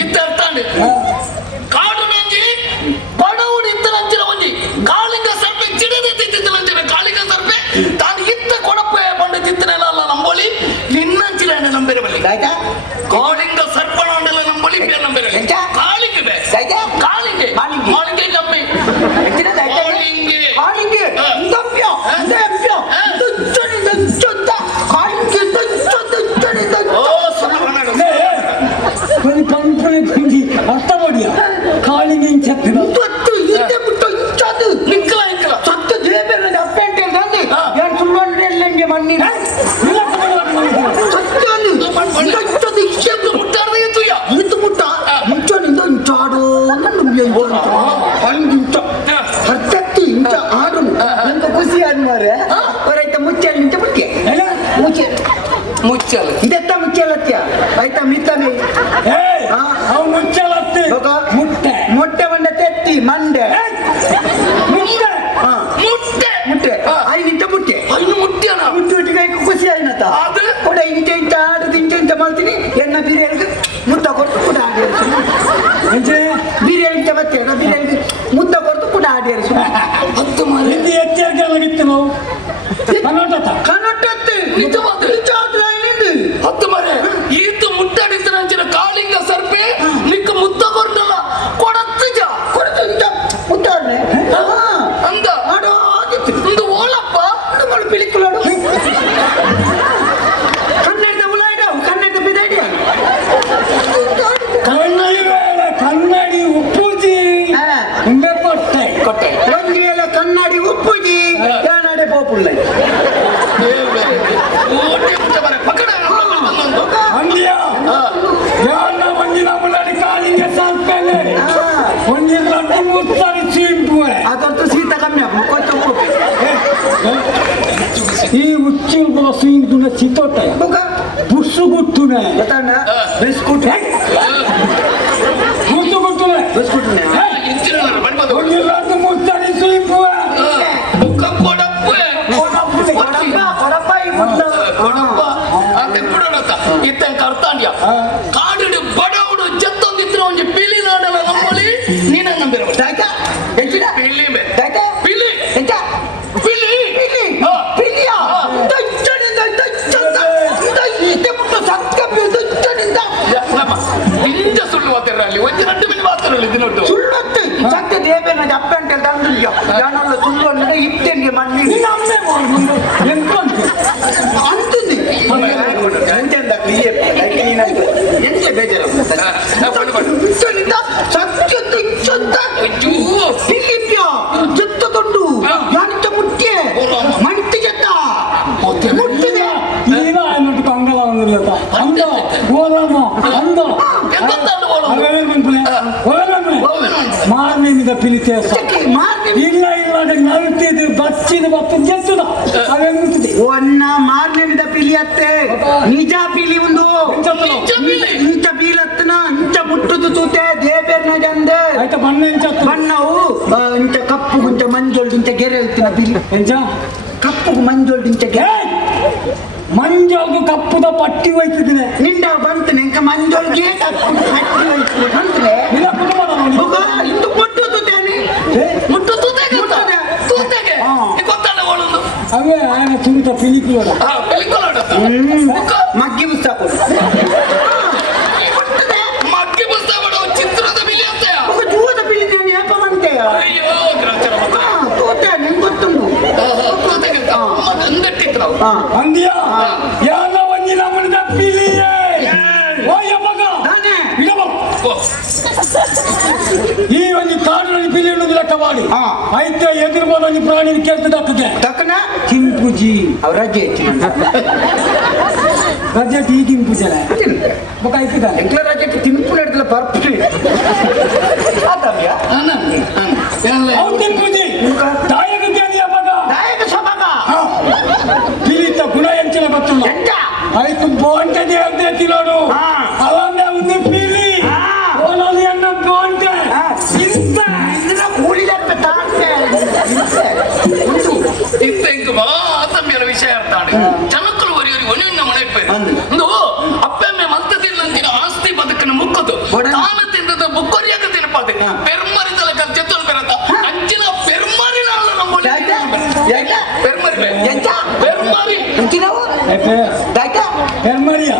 ಇತ್ತ ಅರ್ಥಾಂಡ್ ಕಾಡು ನಂಜಿ ಬಡವುಡು ಇತ್ತ ನಂಚಿನ ಒಂಜಿ ಕಾಳಿಂಗ ಸರ್ಪೆ ಚಿಡದೆ ತಿತ್ತಿನ ನಂಚಿನ ಕಾಳಿಂಗ ಸರ್ಪೆ ತಾನು ಇತ್ತ ಕೊಡಪೆ ಬಂದು ತಿತ್ತನೆಲ್ಲ ನಂಬೋಳಿ ನಿನ್ನಂಚಿನ ನಂಬೇರೆ ಬಲ್ಲಿ ಕಾಳಿಂಗ ಸರ್ಪಣೆಲ್ಲ ನಂಬೋಳಿ ನಂಬೇರೆ ಕಾಳಿಂಗೆ ಕಾಳಿಂಗೆ ಕಾಳಿಂಗೆ ಕಮ್ಮಿ ಕಾಳಿಂಗೆ ಅರ್ಥ ಮಾಡಿ ಕಾಳಿಂಗೆ ಮಣ್ಣಿನ ಖುಷಿ ಆದ್ಮಾರೆ ಮುಚ್ಚಲ್ ನಿಂತ ಮುಚ್ಚೆ ಮುಚ್ಚಲ್ ಇದೆತ್ತ ಮುಚ್ಚಲತ್ಯ ಆಯ್ತಾ ಮಿತ್ತನೆ ಮುಚ್ಚಲತ್ತೆ ಮುಟ್ಟೆ ಮೊಟ್ಟೆ ಮಂಡೆ ತೆತ್ತಿ ಮಂಡೆ ಮುಟ್ಟೆ ಮುಟ್ಟೆ ಮುಟ್ಟೆ ಐ ನಿಂತ ಮುಟ್ಟೆ ಐನು ಮುಟ್ಟೆನ ಮುಟ್ಟಿಗೆ ಖುಷಿ ಆಯ್ನತ ಕೂಡ ಇಂಚೆ ಇಂಚ ಆಡದು ಇಂಚೆ ಮಾಡ್ತೀನಿ ಎನ್ನ ಬಿರಿಯಾನಿಗೆ ಮುದ್ದ ಕೊಟ್ಟು ಕೂಡ ಆಡಿ ಬಿರಿಯಾನಿ ಮತ್ತೆ ಬಿರಿಯಾನಿಗೆ ಮುದ್ದ ಕೊಟ್ಟು ಕೂಡ ಆಡಿ ಹತ್ತು ಮಾರಿ ಎಚ್ಚರಿಕೆ ಆಗಿತ್ತು ನಾವು ಕನ್ನಡತ್ತೆ ನಿಜವಾದ ಹತ್ತು ಮರೆ ಈತು ಮುಟ್ಟಾಡಿತ ನಂಚಿನ ಕಾಳಿಂಗ ಸರ್ಪೆ ನಿಕ್ಕ ಮುತ್ತ ಕೊಟ್ಟಲ್ಲ ಕೊಡತ್ತಿಜ ಕೊಡತ್ತಿಜ ಮುಟ್ಟಾಡ್ನೆ ಅಂದ ಆಡೋ ಒಂದು ಓಲಪ್ಪ ಮಾಡಿ ಪಿಳಿಕುಲಾಡು ಕನ್ನಡದ ಉಲಾಯ್ಡ ಕನ್ನಡದ ಬಿದಾಡಿಯ ಕನ್ನಡಿ ಉಪ್ಪುಜಿ ಕೊಟ್ಟೆ ಕೊಟ್ಟೆ ಒಂದಿಯಲ್ಲ ಕನ್ನಡಿ ಉಪ್ಪುಜಿ ಯಾನಾಡೆ ಪೋಪುಳ್ಳ ಅದಂತೂ ಶೀತ ಕಮ್ಮಿ ಈ ಉಚ್ಚಿ ಸೀಂಟುನ ಚಿತ್ತೋಟ ಬುಸ್ಸು ಗುಟ್ಟುನೆ ಬಿಸ್ಕುಟ್ ಬುಸ್ಸು ಗುಟ್ಟುನೆ ಬಿಸ್ಕುಟ್ನೆ ಮುತ್ತಡಿ ಸೀಂಪುವ ಅರ್ಥಾಂಡ್ಯ ಕಾಡು ಬಡವುಡು ಜತ್ತೊಂದಿತ್ರ ಒಂದು ಪಿಲಿ ನಾಡಲ್ಲ ನಂಬಲಿ ನೀನ ನಂಬಿರ ಸುಳ್ಳು ಮಾತಾಡಲಿ ಒಂದು 2 ಮಿನಿಟ್ ಮಾತಾಡಲಿ ದಿನೊಟ್ಟು ಸುಳ್ಳೊತ್ತು ಸತ್ಯ ದೇವೇನ ಅಪ್ಪ ಅಂತ ತಂದಿಲ್ಲ ಯಾನಲ್ಲ ಸುಳ್ಳು ಅಂದ್ರೆ ಇಟ್ಟೆಂಗೆ ಮಣ್ಣಿ ಅಂತೀನಿ ಎಂತೆಂದ ಎಂತೆ ಬೇಜಾರು ಜತ್ತೊಂಡು ಯಾನಿತ ಮುಟ್ಟೆ ಮಂಟಿ ಜತ್ತ ಮುಟ್ಟಿದೆ ನೀನು ಅನ್ನೋದು ಕಂಗಲ ಒಂದಿಲ್ಲ ಅಂದ ಓಲಮ್ಮ ಅಂದ ಮಾರ್ನಿಂದ ಪಿಲಿತೆ ಇಲ್ಲ ಇಲ್ಲ ನಲ್ತಿದ್ದು ಬಚ್ಚಿದ ಬತ್ತು ಜತ್ತದ ಅವೆಂಗುತ್ತದೆ ಒನ್ನ ಮಾರ್ನಿಂದ ಪಿಲಿಯತ್ತೆ ನಿಜ ಪಿಲಿ ಒಂದು ಇಂಚ ಬೀಲತ್ತನ ಇಂಚ ಮುಟ್ಟುದು ತೂತೆ ದೇಬೇರ್ನ ಜಂದೆ ಆಯ್ತಾ ಬಣ್ಣ ಇಂಚ ಬಣ್ಣವು ಇಂಚ ಕಪ್ಪು ಇಂಚ ಮಂಜೋಲ್ಡು ಇಂಚ ಗೆರೆ ಇತ್ತಿನ ಪಿಲಿ ಎಂಚ ಕಪ್ಪು ಮಂಜೋಲ್ಡು ಇಂಚ ಗೆರೆ ಮಂಜೋಲ್ಗು ಕಪ್ಪುದ ಪಟ್ಟಿ ಹೋಯ್ತಿದ್ದೇನೆ ನಿಂಡ ಬಂತನೆ ಇಂಕ ಮಂಜೋಲ್ಗೆ ಕಪ್ಪು ಪಟ್ಟಿ ಹೋಯ್ತಿದೆ ಬಂತನೆ ಇಂದು ಮುಟ್ಟು ತೂತೇನೆ ಮುಟ್ಟು ತೂತೆಗೆ ತೂತೆಗೆ ಗೊತ್ತಲ್ಲ ಓಳೊಂದು ಅವೇ ಆಯನ ತುಂಬಿದ ಪಿಲಿಕುಲೋಡ ಮಗ್ಗಿ ಪುಸ್ತಕ ಮಗ್ಗಿ ಪುಸ್ತಕ ಚಿತ್ರದ ಬಿಲಿ ಅಂತ ಜೂದ ಬಿಲಿ ಏಪ ಬಂತೆಯ ಅಯ್ಯೋ ಗ್ರಾಚಾರ ತೂತೆ ನಿಂಗೆ ಗೊತ್ತುಂಟು ಅಂದಿಯ ಯಾನ ಒಂದಿನ ಮನಿದ ಪಿಲಿಯೇ ಓಯ ಮಗ ಈ ಒಂದು ಕಾಡಿನಲ್ಲಿ ಪಿಲಿ ಅನ್ನೋದು ಲೆಕ್ಕ ಮಾಡಿ ಆಯ್ತಾ ಎದುರು ಒಂದು ಪ್ರಾಣಿ ಕೇಳ್ತದಾಗ್ತದೆ ತಕ್ಕನ ಕಿಂಪುಜಿ ಅವ್ರ ರಜೆ ರಜೆ ಈ ಕಿಂಪುಜಲ ಮಗ ಆಯ್ತಿದ್ದಾನೆ ಎಂಕ್ಲ ರಜೆಕ್ಕೆ ತಿಂಪು ನಡೆದಲ್ಲ ಪರ್ಫೆಕ್ಟ್ ಕಿಂಪುಜಿ ದಾಯಕ ಕೇಳಿಯ ಮಗ ದಾಯಕ ಸಮಗ ಪಿಲಿತ ಗುಣ ಎಂಚಿನ ಗೊತ್ತಿಲ್ಲ ಆಯ್ತು ಬೋಂಟೆ ಹೇಳ್ತೈತಿ ನೋಡು ಅವನ್ನ ಒಂದು ಪಿಲಿ ಓಲೋಲಿ ಅನ್ನ ಬೋಂಟೆ ಇಂತ ಇದನ್ನ ಕೂಲಿದಪ್ಪ ತಾಂತೆ ಇಂತ ಮಾತಮ್ಯರ ವಿಷಯ ಅರ್ಥಾಡಿ ಜನಕ್ಕಲು ವರಿಯರಿ ಒನಿನ್ನ ಮನೆ ಪೇರು ಒಂದು ಅಪ್ಪೆಮ್ಮೆ ಮಲ್ತದಿಲ್ಲ ಅಂತಿನ ಆಸ್ತಿ ಬದುಕನ್ನು ಮುಕ್ಕದು ತಾನು ತಿಂದದ ಬುಕ್ಕೊರಿಯಾಗ ತಿನ್ಪಾತೆ ಪೆರ್ಮರಿ ತಲೆ ಕಲ್ಚೆತ್ತೋಲ್ ಬೆರತ ಅಂಚಿನ ಪೆರ್ಮರಿನ ಅಲ್ಲ ನಂಬೋಳಿ ಪೆರ್ಮರಿ ಎಂತ ಪೆರ್ಮರಿ ಎಂತಿನವು ದಾಯ್ಕ ಪೆರ್ಮರಿಯ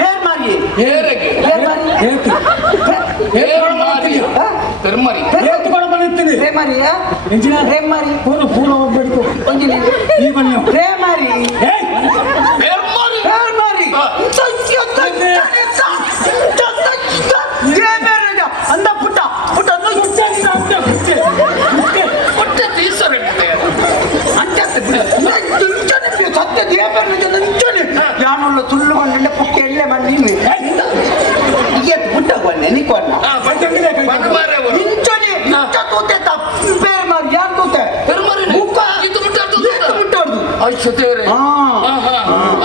ಹೇರ್ ಮಾರಿ ಹೇರೆಗೆ ಹೇರ್ ಮಾರಿ ಹೇರ್ಮಾರಿಯ ಪೆರ್ಮರಿ ಏತು ಕೂಡ ಬರುತ್ತೀನಿ ಹೇರ್ ಮಾರಿಯ ಎಂಜಿನ ಹೇರ್ ಮಾರಿ ಪೂರ ಪೂರ ಹೋಗ್ಬೇಕು ಒಂಜಿನ ಈ ಬನ್ನಿ ಹೇರ್ ಮಾರಿ ಏಯ್ ಪೆರ್ಮರಿ ಹೇರ್ ಮಾರಿ ಅಂದ ಪುಟ್ಟ ಪುಟ್ಟ ಹೊಟ್ಟೆ ತೀಸರೆ ಸತ್ಯ ದೇವರನ್ನ ಯಾನಲ್ಲ ಸುಳ್ಳು ಬಂಡ ಪುಟ್ಟ ಎಳ್ಳೆ ಮಣ್ಣಿ ಪುಟ್ಟ ಕೊನ್ನೆ ನೀ ಕೊನ್ನ ಬಂದ್ಮಾರೆ ಅವರು ನಿಂಚನೆ ನಿಂಚ ತೋತೆ ಪೇರ್ ಮಾರಿ ಯಾರು ತೋತೆ ಪೆರ್ಮರಿ ಮುಕ್ಕ ಇದು ಮುಟ್ಟಾಡ್ತು ಮುಟ್ಟೋದು ಅಯ್ಯೋ ದೇವರೇ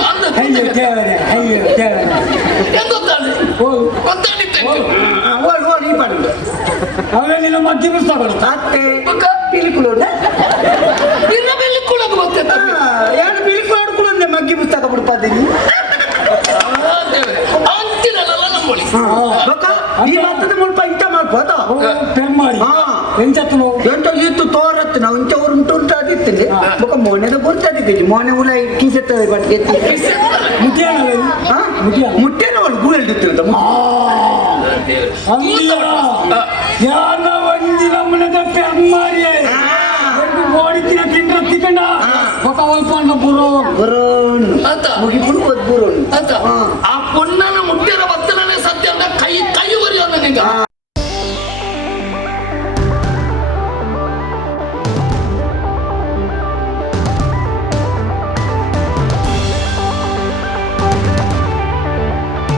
ಅಂದ ಅಯ್ಯೋ ದೇವರೇ ಅಯ್ಯೋ ದೇವರೇ ಹೆಂಗ್ ಗೊತ್ತಾಳೆ ಹೋಗು ಗೊತ್ತಾಡಿತ್ತೆ ಓ ನೀ ಬಂದು ಅವೇ ನಿನ್ನ ಮಧ್ಯೆ ಪುಸ್ತಕಗಳು ಅತ್ತೆ ಪಿಲಿಕುಲೋಡು ಇರಬೆಲ್ಲಿ ಕೂಡ ಗೊತ್ತಿತ್ತು ಎರಡು ಪಿಲಿಕುಲೋಡು ಕೂಡ ಮಗ್ಗಿ ಪುಸ್ತಕ ಬಿಡ್ಪಾದೀನಿ ಅಂತಿರಲ್ಲ ನಂಬೋಳಿ ಈ ಮಾತದ ಮುಲ್ಪ ಇಂತ ಮಾಡ್ಬೋದ ಪೆರ್ಮಾರಿ ಹಾ. ಎಂಚತ್ತು ನೋವು ಎಂತ ಇತ್ತು ತೋರತ್ತು ನಾವು ಇಂಚ ಅವ್ರು ಉಂಟುಂಟಾದಿತ್ತಿಲ್ಲ ಬೊಕ್ಕ ಮೊನೆದ ಗುರ್ತಾದಿದ್ದೀವಿ ಮೊನೆ ಉಲ ಕಿಸೆತ್ತ ಬಟ್ ಎತ್ತಿ ಮುಟ್ಟಿಯಾನಲ್ಲ ಇದು? ಹಾ? ಮುಟ್ಟಿಯಾನ ಮುಟ್ಟೇನ ಅವಳು ಗೂಳಲ್ದಿತ್ತು ಅಂದಿಯ ಯಾನ ಒಂಜಿ ನಮ್ಮನದ ಪೆರ್ಮಾರಿಯೇ ಒಂದು ಓಡಿತಿನ ತಿಂದ್ರ ತಿಕಂಡ ఒక వైపు బుర్రోన్ ಬರೋನ್ ಅಂತ ಮುಗಿಪುಡು ಬರೋನ್ ಅಂತ ಆ ಪೊನ್ನನ ಮುಟ್ಟಿರ ಬತ್ತನೇ ಸತ್ಯ ಅಂತ ಕೈ ಕೈ ಒರಿಯೋನ ನಿಂಗ